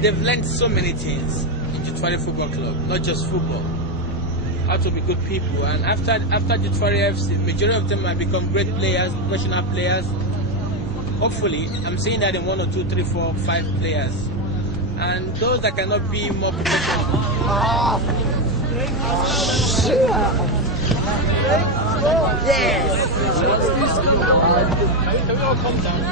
they've learned so many things in Jøtvari Football Club, not just football. How to be good people, and after Jøtvari FC, majority of them have become great players, professional players. Hopefully, I'm saying that in 1 or 2, 3, 4, 5 players, and those that cannot be more professional. Yes. Can we all come down?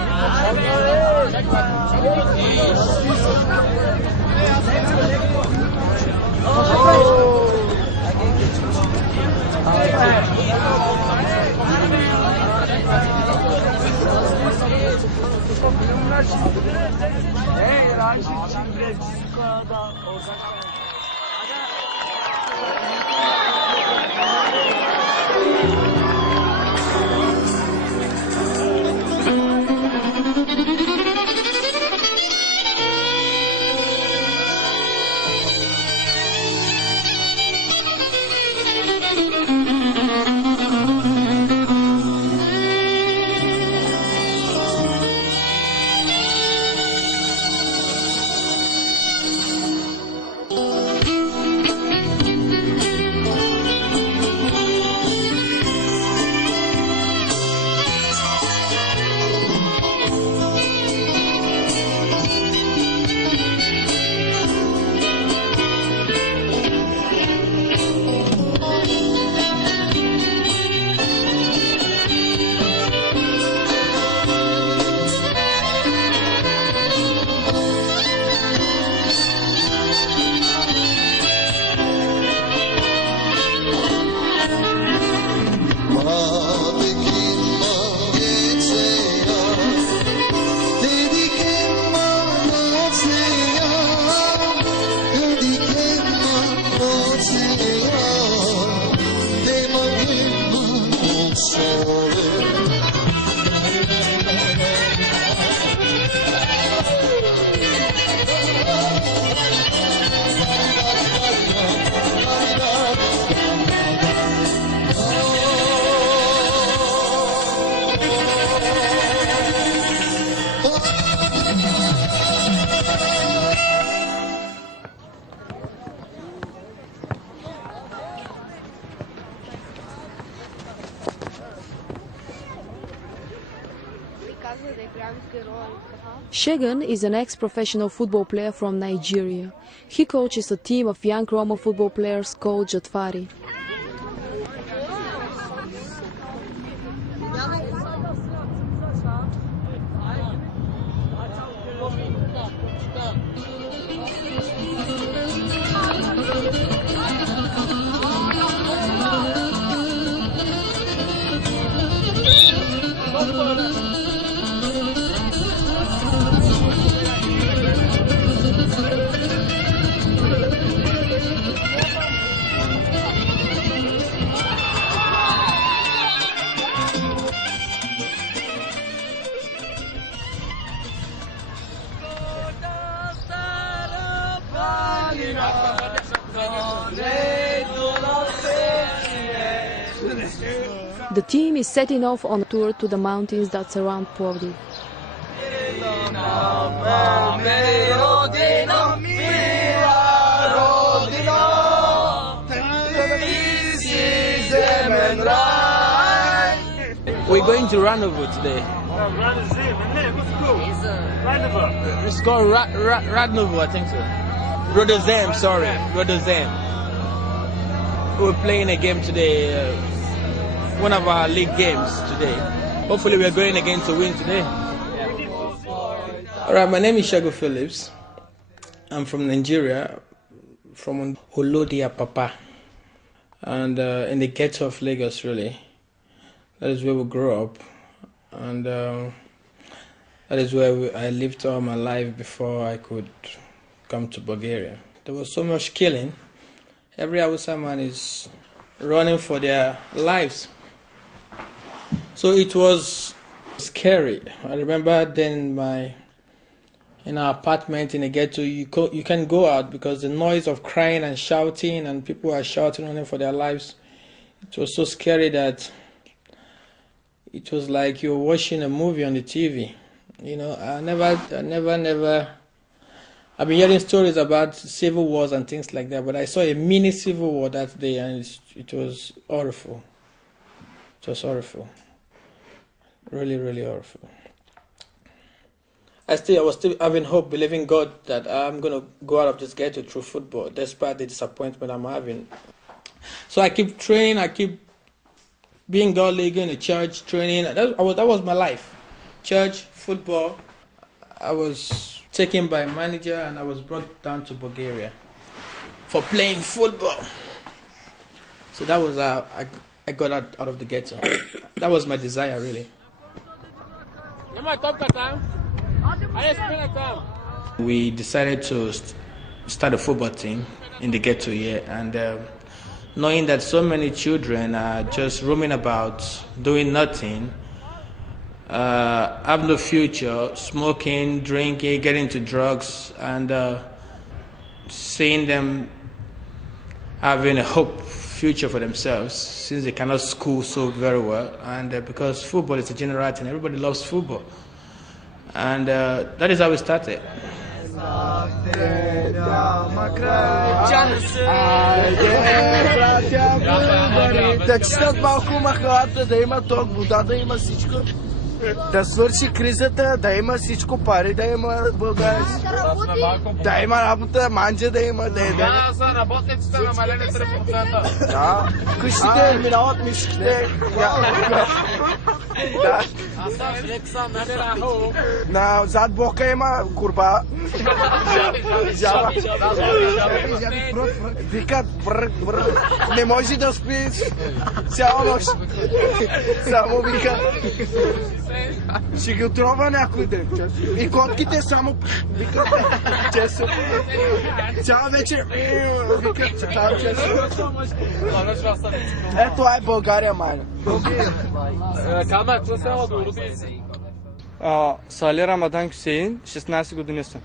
Shegun is an ex-professional football player from Nigeria. He coaches a team of young Roma football players called Jøtvari. The team is setting off on a tour to the mountains that surround Plovdiv. We're going to Ranovo today. It's called Radnovo, I think so. Rodozem, sorry, Rodozem. We're playing a game today. One of our league games today. Hopefully we are going again to win today. Alright, my name is Shago Phillips. I'm from Nigeria, from Olodia Papa, and in the ghetto of Lagos, really. That is where we grew up, and that is where I lived all my life before I could come to Bulgaria. There was so much killing. Every Hausa man is running for their lives. So it was scary. I remember then in our apartment in the ghetto, you can't go out because the noise of crying and shouting, and people are shouting running for their lives. It was so scary that it was like you were watching a movie on the TV. You know, I never I've been hearing stories about civil wars and things like that, but I saw a mini civil war that day, and it was horrible. It was horrible. Really, really horrible. I was still having hope, believing God that I'm going to go out of this ghetto through football, despite the disappointment I'm having. So I keep training, I keep being godly, going to church, training. That was my life. Church, football. I was taken by a manager and I was brought down to Bulgaria for playing football. So that was how I got out of the ghetto. That was my desire, really. We decided to start a football team in the ghetto here, and knowing that so many children are just roaming about, doing nothing, have no future, smoking, drinking, getting into drugs, and seeing them having a hope future for themselves, since they cannot school so very well, and because football is a general thing, everybody loves football. And that is how we started. Да свърши кризата, да има всичко пари, да има българи, да има работа, манджа да има, да еде. За работниците намалени 3%. Да, къщите минават мишките. Да. Зад блока има курба. Жаба. Викат не може да спи цяла нощ. Само викат. Ще ги отрова някой ден. И котките само викат чесо. Цяла вечер викат цяла чесо. Това е България, майна. Сали Рамадан Хюсеин, 16 години съм.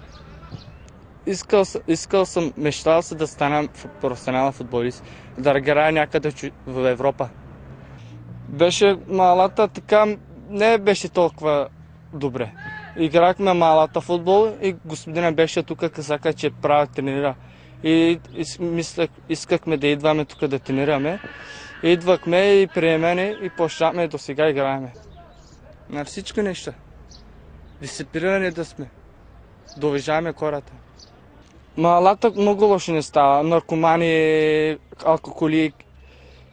Мечтал съм да стана професионален футболист, да играя някъде в Европа. Беше малата така, не беше толкова добре. Играхме малата футбол и господина беше тук, казаха, че прави тренира. И искахме да идваме тук да тренираме. Идвахме и приемене и почнахме до сега играеме. На всички неща. Дисциплинирани да сме. Да уважаваме хората. Малата много лошо не става. Наркомани, алкохоли,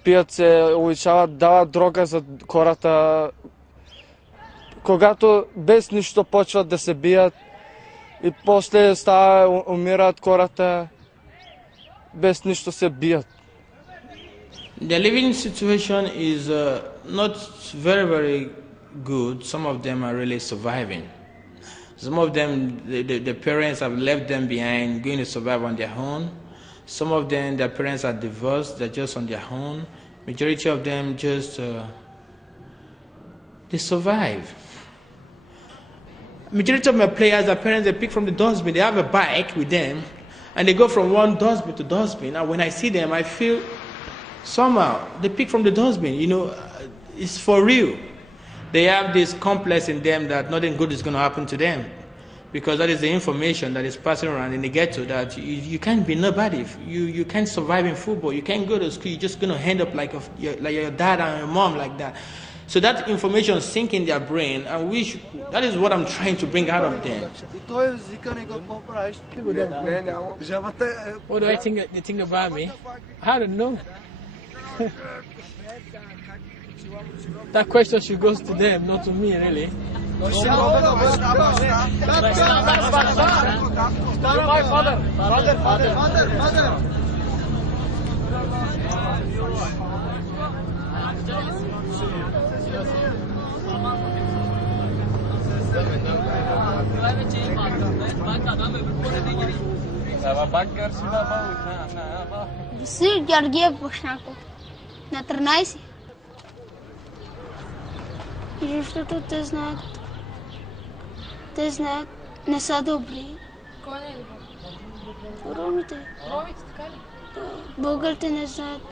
пият се, увеличават, дават дрога за хората. Когато без нищо почват да се бият и после умират хората, без нищо се бият. The living situation is not very, very good. Some of them are really surviving. Some of them, the parents have left them behind, going to survive on their own. Some of them, their parents are divorced, they're just on their own. Majority of them just, they survive. Majority of my players, their parents, they pick from the dustbin. They have a bike with them, and they go from one dustbin to dustbin. And when I see them, I feel somehow they pick from the dustbin. You know, it's for real. They have this complex in them that nothing good is going to happen to them, because that is the information that is passing around in the ghetto, that you can't be nobody. You can't survive in football. You can't go to school. You're just going to end up like your dad and your mom, like that. So that information sink in their brain, and that is what I'm trying to bring out of them. What do they think about me? I don't know. That question should go to them, not to me, really. Васил Георгиев Башнаков. На 13. И защото те знаят, не са добри. Кой не е добър? Ромите. Ромите, така ли? Българите не знаят.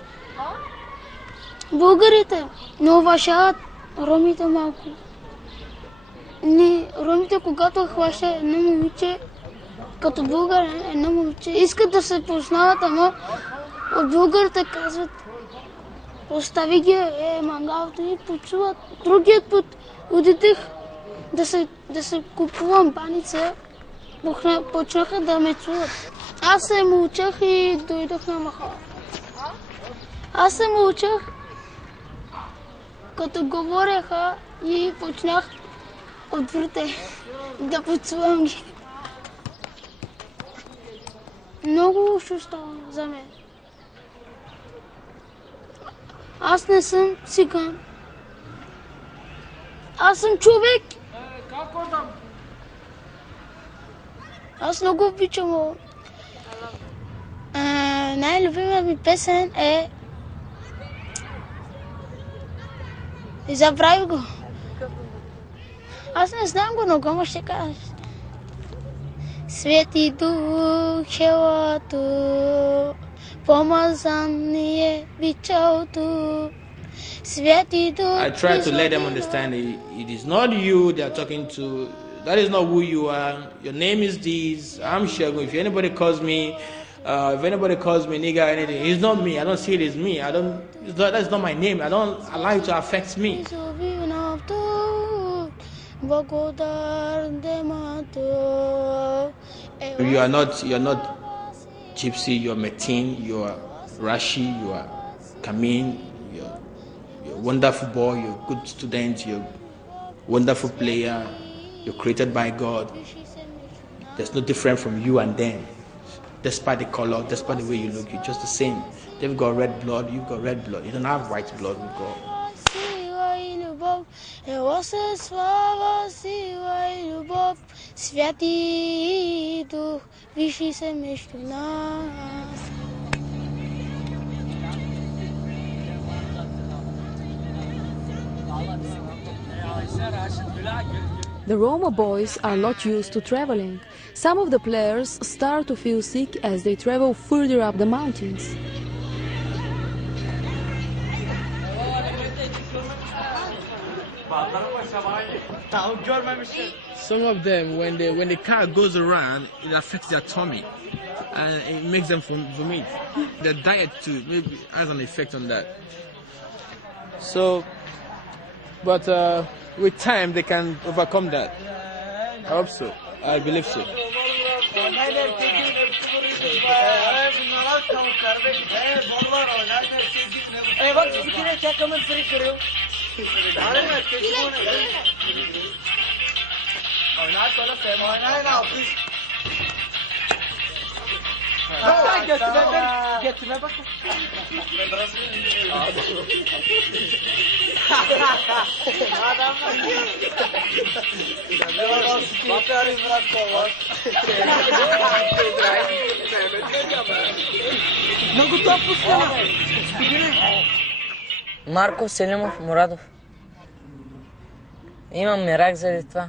Българите не уважават ромите малко. Ромите, когато хваща едно момиче, като българ едно момиче. Искат да се познават, ама от българите казват остави ги мангалото и почуват. Другият път отидех да се купувам баница, почнаха да ме чуват. Аз се мълчах и дойдох на махала. Аз се мълчах, като говореха и почнах отвърте да почувам ги. Много лошо става за мен. Аз не съм циган. Аз съм човек. Аз много обичам. Най-любимият ми песен е... И забравих го. Аз не знам го, но го ще кажеш. Свети Дух, ела тук, помазание бичалто. Свети Дух... I try to let them understand it is not you they are talking to. That is not who you are. Your name is this. I'm Shagun. If anybody calls me, nigga or anything, it's not me. I don't see it as me. That's not my name. I don't allow it to affect me. You're not Gypsy. You're Metin. You're Rashi. You're Kamin. You're a wonderful boy. You're a good student. You're a wonderful player. You're created by God. There's no different from you and them. Despite the color, despite the way you look, you're just the same. They've got red blood, you've got red blood. You don't have white blood with God. The Roma boys are not used to traveling. Some of the players start to feel sick as they travel further up the mountains. Some of them, when the car goes around, it affects their tummy, and it makes them vomit. Their diet too maybe has an effect on that. So, but with time they can overcome that. I hope so. I believe so. Марко Селимов Мурадов. Имам мерак заради това.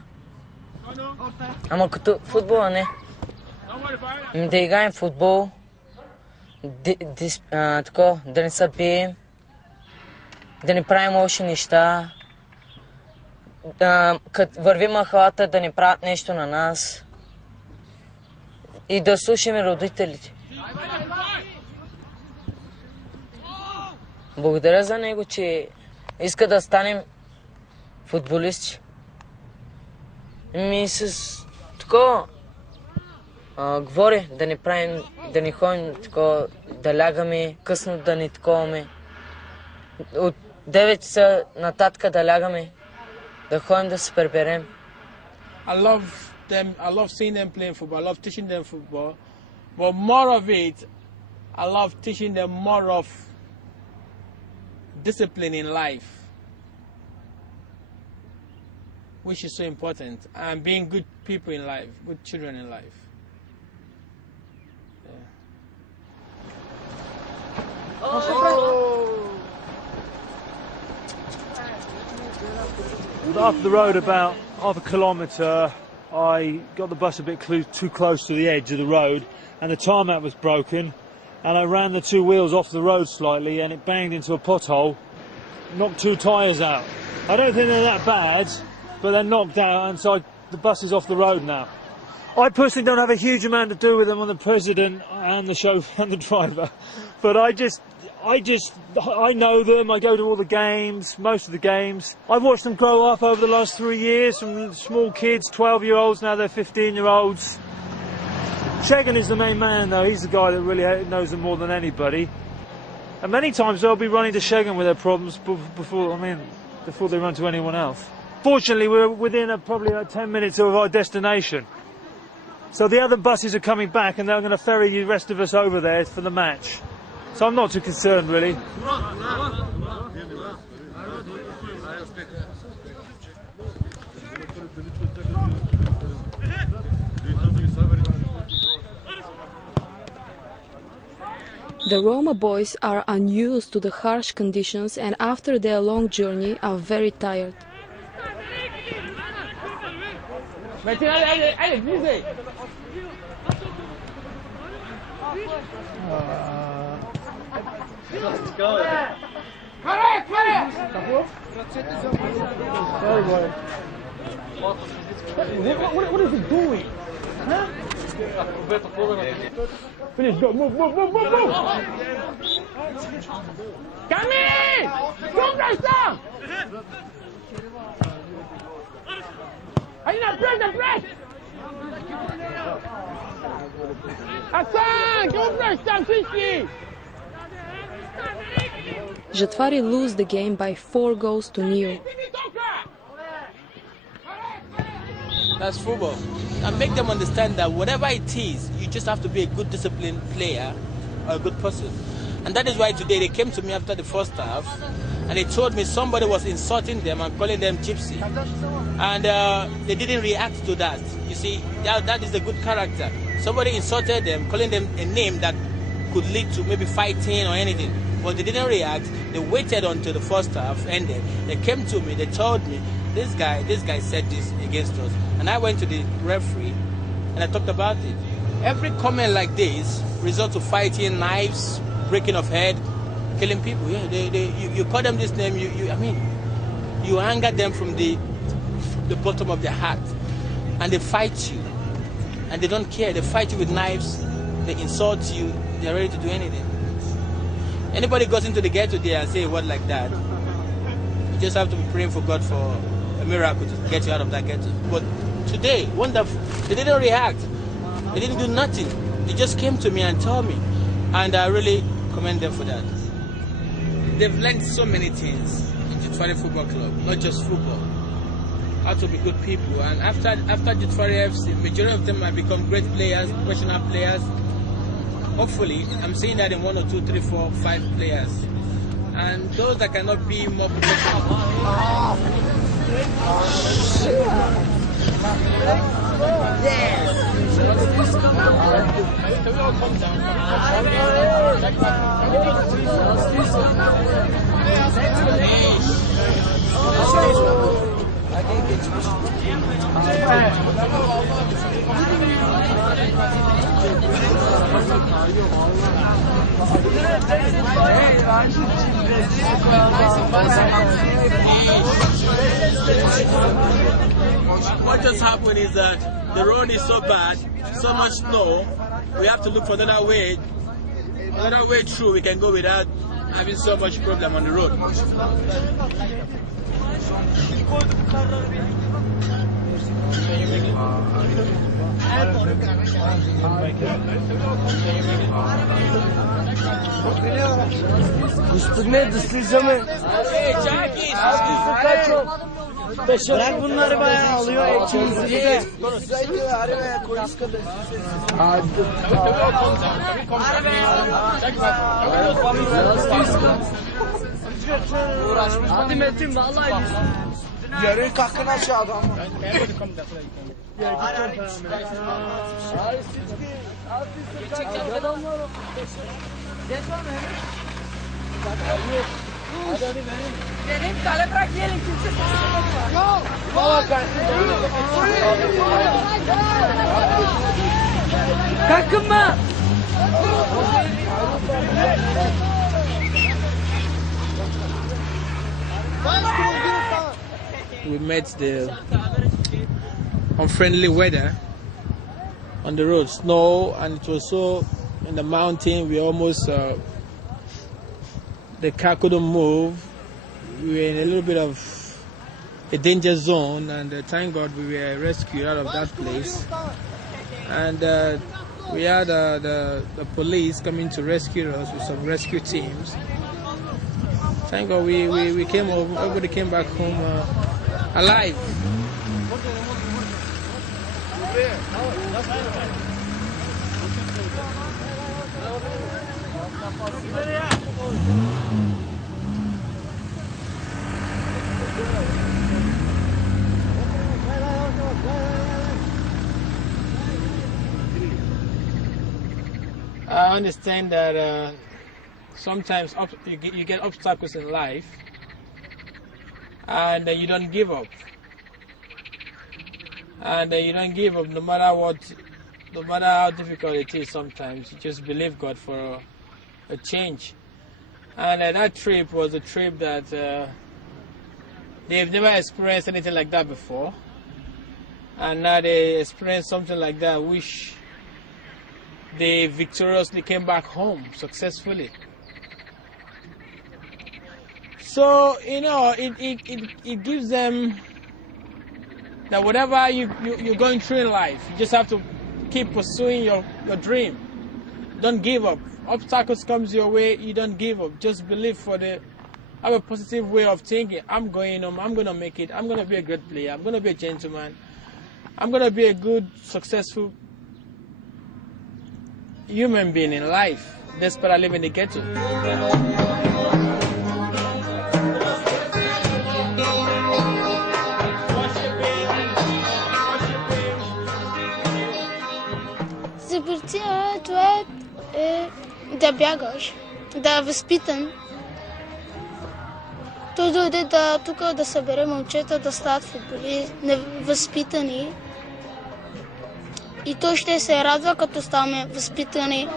Ама като футбола не. Да играем футбол, да не се бием, да не правим лоши неща, като вървим махалата да не правят нещо на нас и да слушаме родителите. Благодаря за него, че иска да станем футболисти. Ми с такова говори да не правим, да не ходим такова, да лягаме, късно да не таковаме. От 9 часа нататък да лягаме, да ходим да се приберем. I love seeing them playing football, I love teaching them football, but more of it, I love teaching them more of discipline in life, which is so important, and being good people in life, good children in life. Up the road about half a kilometre, I got the bus a bit too close to the edge of the road, and the tarmac was broken, and I ran the two wheels off the road slightly, and it banged into a pothole, knocked two tyres out. I don't think they're that bad, but they're knocked out, and so the bus is off the road now. I personally don't have a huge amount to do with them on the president and the chauffeur and the driver, but I know them. I go to all the games, most of the games. I've watched them grow up over the last 3 years from small kids, 12-year-olds, now they're 15-year-olds. Shagan is the main man though, he's the guy that really knows them more than anybody. And many times they'll be running to Shagan with their problems before they run to anyone else. Fortunately, we're within probably 10 minutes of our destination. So the other buses are coming back and they're going to ferry the rest of us over there for the match. So I'm not too concerned really. The Roma boys are unused to the harsh conditions and after their long journey are very tired. Let's go. What is he doing? Huh? Finish, go, move. Come in! Come right down! Press! Hassan, go first down, quickly! Жътвари lose the game by 4-0. That's football. And make them understand that whatever it is, you just have to be a good disciplined player or a good person. And that is why today they came to me after the first half and they told me somebody was insulting them and calling them gypsy. And they didn't react to that. You see, that is a good character. Somebody insulted them, calling them a name that could lead to maybe fighting or anything. But they didn't react. They waited until the first half ended. They came to me, they told me, this guy said this against us. And I went to the referee and I talked about it. Every comment like this results to fighting, knives, breaking of head, killing people. Yeah, you call them this name, you anger them from the bottom of their heart. And they fight you. And they don't care. They fight you with knives, they insult you, they're ready to do anything. Anybody goes into the ghetto there and say a word like that, you just have to be praying for God for a miracle to get you out of that ghetto. But today, wonderful, they didn't react. They didn't do nothing. They just came to me and told me. And I really commend them for that. They've learned so many things in Jøtvari Football Club, not just football. How to be good people. And after Jøtvari FC, majority of them have become great players, professional players. Hopefully, I'm saying that in 1 or 2, 3, 4, 5 players. And those that cannot be more professional. What just happened is that the road is so bad, so much snow, we have to look for another way through we can go without having so much problem on the road. Üstüne dışlayacağım. Bırak bunları bayağı alıyor ekimizi de. Hadi Metin vallahi. Yarın kalkın aşağıdan. Benim kale bırak gelin kimse Kalkınma. We met the unfriendly weather on the road, snow, and it was so in the mountain. We almost the car couldn't move. We were in a little bit of a danger zone, and thank God we were rescued out of that place. And we had the police coming to rescue us with some rescue teams. Thank God we came home. Everybody came back home alive. I understand that sometimes you get obstacles in life, and you don't give up. And you don't give up no matter what, no matter how difficult it is. Sometimes you just believe God for a change. And that trip was a trip that they've never experienced anything like that before, and now they experienced something like that, which they victoriously came back home successfully. So, you know, it gives them that whatever you're going through in life, you just have to keep pursuing your dream. Don't give up. Obstacles comes your way, you don't give up. Just believe have a positive way of thinking. I'm going home, I'm going to make it, I'm going to be a great player, I'm going to be a gentleman, I'm going to be a good, successful human being in life, despite I live in the ghetto. Забъртия, това е да бягаш, да е възпитан. Той дойде тук да събере момчета, да стават футболи, невъзпитани. И той ще се радва, като ставаме възпитани.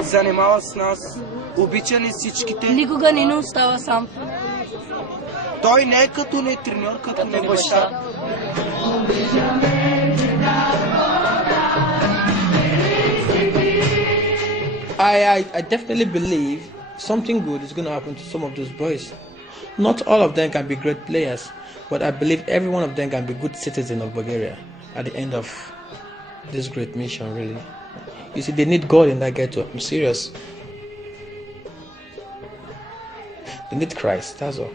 Занимава с нас, обича ни всичките. Никога не ни остава сам. Той не е като не треньор, като не баща. I definitely believe something good is going to happen to some of those boys. Not all of them can be great players, but I believe every one of them can be good citizens of Bulgaria at the end of this great mission, really. You see, they need God in that ghetto. I'm serious. They need Christ, that's all.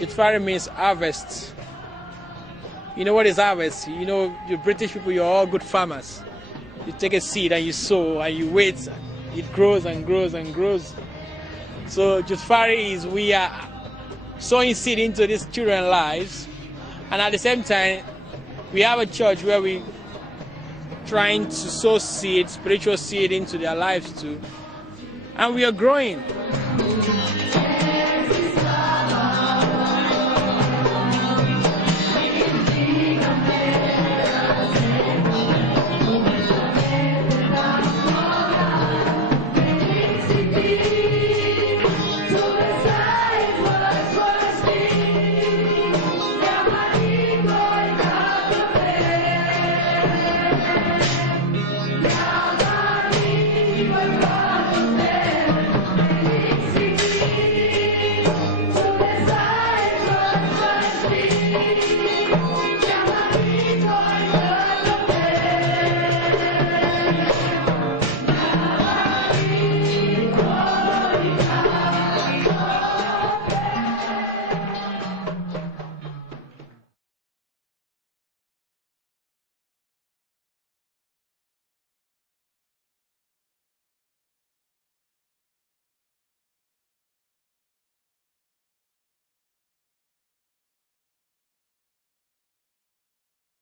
Jøtvari means harvest. You know what is harvest? You know, you British people, you're all good farmers. You take a seed and you sow and you wait. It grows and grows and grows. So Jøtvari is we are sowing seed into these children's lives, and at the same time, we have a church where we trying to sow seed, spiritual seed into their lives too, and we are growing.